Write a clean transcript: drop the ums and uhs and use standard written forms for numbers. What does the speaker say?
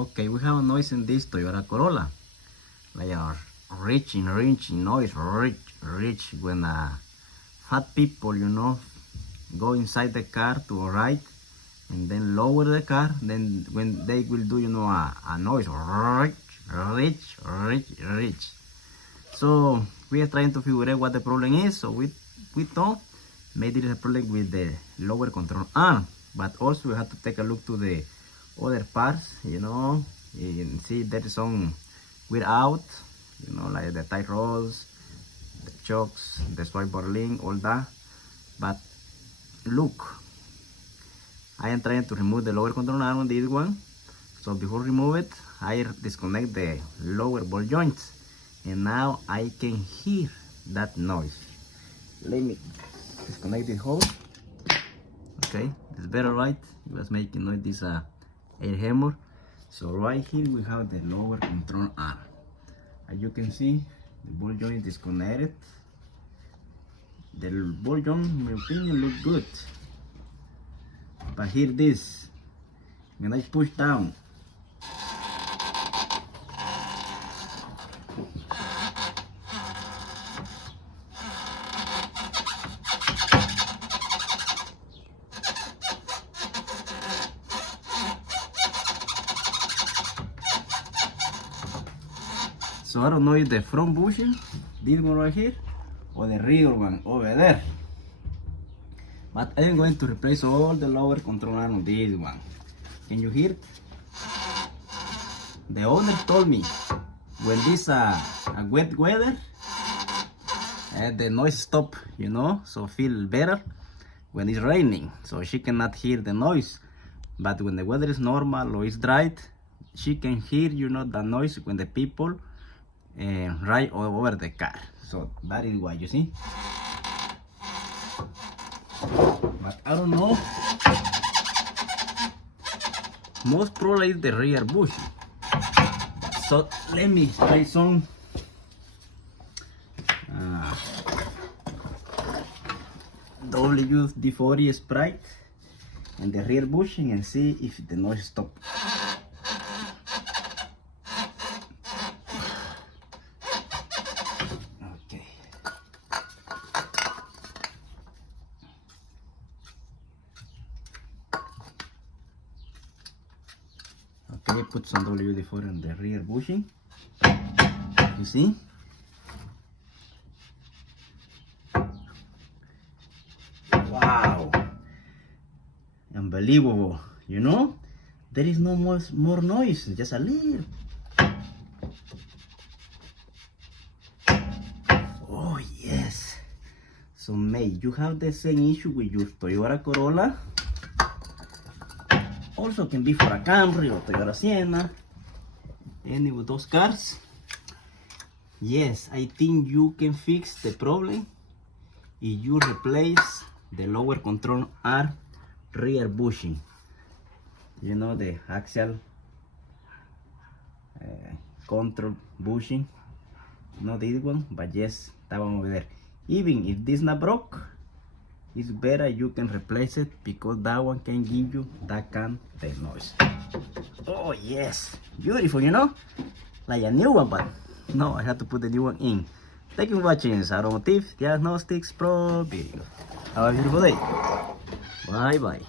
Okay, we have a noise in this Toyota Corolla. Like a rich noise, rich when fat people, go inside the car to a right and then lower the car, then when they will do, a noise, rich. So we are trying to figure out what the problem is. So we thought maybe there's a problem with the lower control arm, but also we have to take a look to the other parts, and see there is some wear out, like the tie rods, the chokes, the swipe bar link, all that. But look, I am trying to remove the lower control arm on this one. So before remove it, I disconnect the lower ball joints, and now I can hear that noise. Let me disconnect this hole. Okay, it's better, right? It was making noise, this air hammer. So right here we have the lower control arm. As you can see, the ball joint is disconnected. The ball joint, in my opinion, look good. But hear this, when I push down, so I don't know if the front bushing, this one right here, or the rear one over there. But I am going to replace all the lower control arm on this one. Can you hear it? The owner told me when this a wet weather, the noise stop, so feel better when it's raining. So she cannot hear the noise. But when the weather is normal or it's dry, she can hear, the noise when the people ride over the car. So that is why, you see. But I don't know. Most probably is the rear bushing. So let me try some WD-40 Sprite and the rear bushing and see if the noise stops. Okay. Okay, put some WD-40 on the rear bushing. You see? Wow! Unbelievable, There is no more noise, just a little. Oh yes. So mate, you have the same issue with your Toyota Corolla. Also can be for a Camry or Toyota Sienna, any of those cars. Yes, I think you can fix the problem if you replace the lower control arm rear bushing. The axial control bushing, not this one, but yes, that one over there. Even if this not broke, it's better you can replace it, because that one can give you that kind of noise. Oh yes, beautiful, like a new one, but no, I have to put the new one in. Thank you for watching Automotive Diagnostics Pro video. Have a beautiful day. Bye bye.